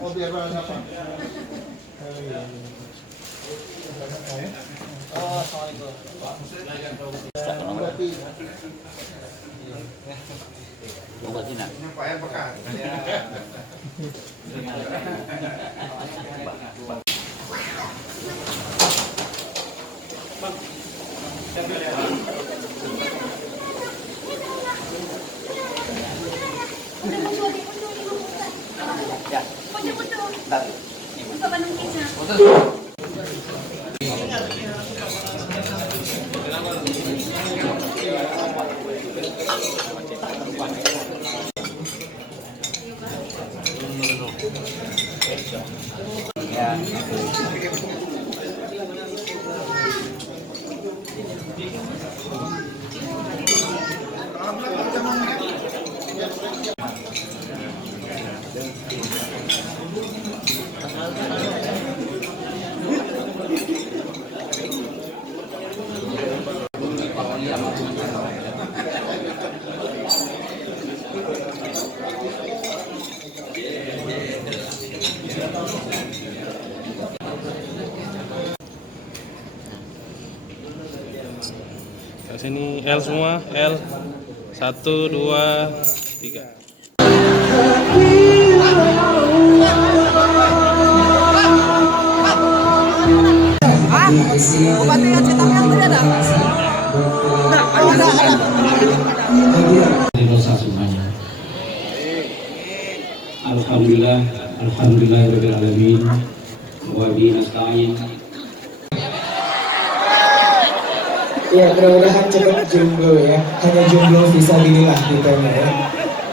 Oh, biar apa? Oh, assalamualaikum. Berarti bukan Cina. Pak yang bekas. Sini L semua, L 1, 2, 3. Bupati Citangan tadi ada? Dosa semuanya. Alhamdulillah, alhamdulillahirabbil alamin. Wa bihi nasta'in. Ya, mudah-mudahan cepat jomblo ya. Hanya jomblo fisabilillah gitu ya.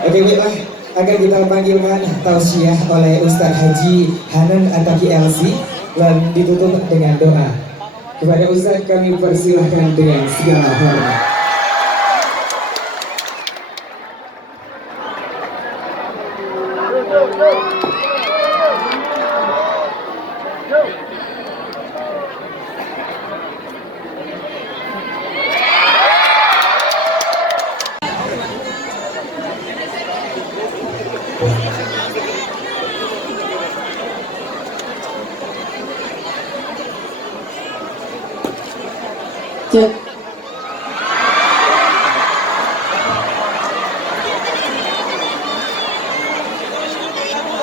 Oke, baiklah. Akan kita panggilkan tausiah oleh Ustadz Haji Hanan Ataki LC dan ditutup dengan doa. Kepada Ustadz kami persilahkan dengan segala hormat. Cek.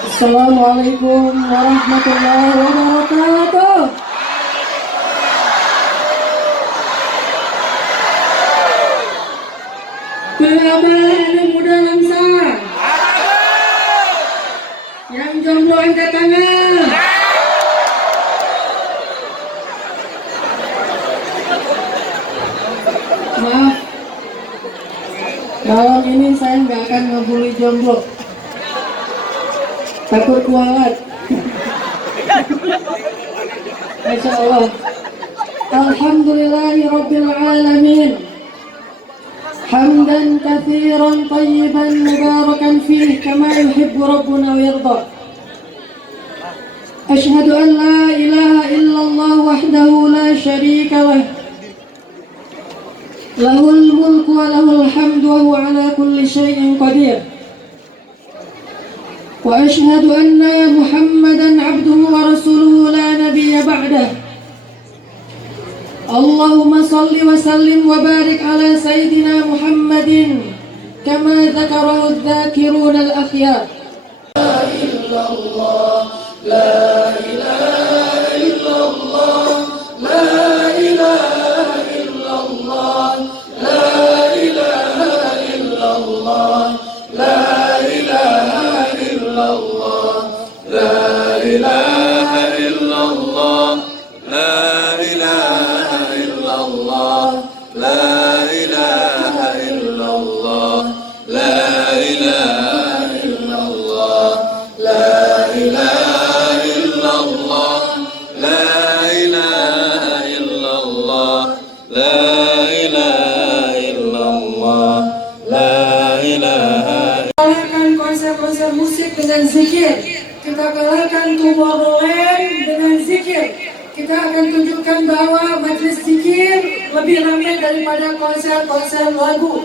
Assalamualaikum warahmatullahi wabarakatuh. Kenapa anak muda langsar? Yang jomblo angkat tangan. Maaf, malam ini saya nggak akan ngebully jomblo. Takut kualat. Masya Allah. Alhamdulillahirabbil alamin. Hamdan katsiran tayyiban mubarakan fihi kama yuhibbu rabbuna wa yarda. Asyhadu an la ilaha illallah wahdahu la syarika lah. Lahul mulku wa lahul hamdu wa huwa ala kulli syai'in qadir. Wa asyhadu anna Muhammadan abduhu wa rasuluhu la nabiyya ba'dah. Allahumma salli wa sallim wa barik ala sayyidina Muhammadin kama dzakarahu adh-dhakiruna al-akhyar. La illallah, la ilaha illallah, la ilaha illallah, la ilaha illallah, la ilaha illallah, la ilaha illallah, la ilaha illallah, la ilaha illallah, la ilaha illallah, la ilaha illallah, la ilaha illallah, la ilaha illallah, la ilaha. Kalahkan konser-konser musik dengan zikir. Kita kalahkan Tomorrowland dengan zikir. Kita akan tunjukkan bahwa majelis zikir lebih ramai daripada konser-konser lagu.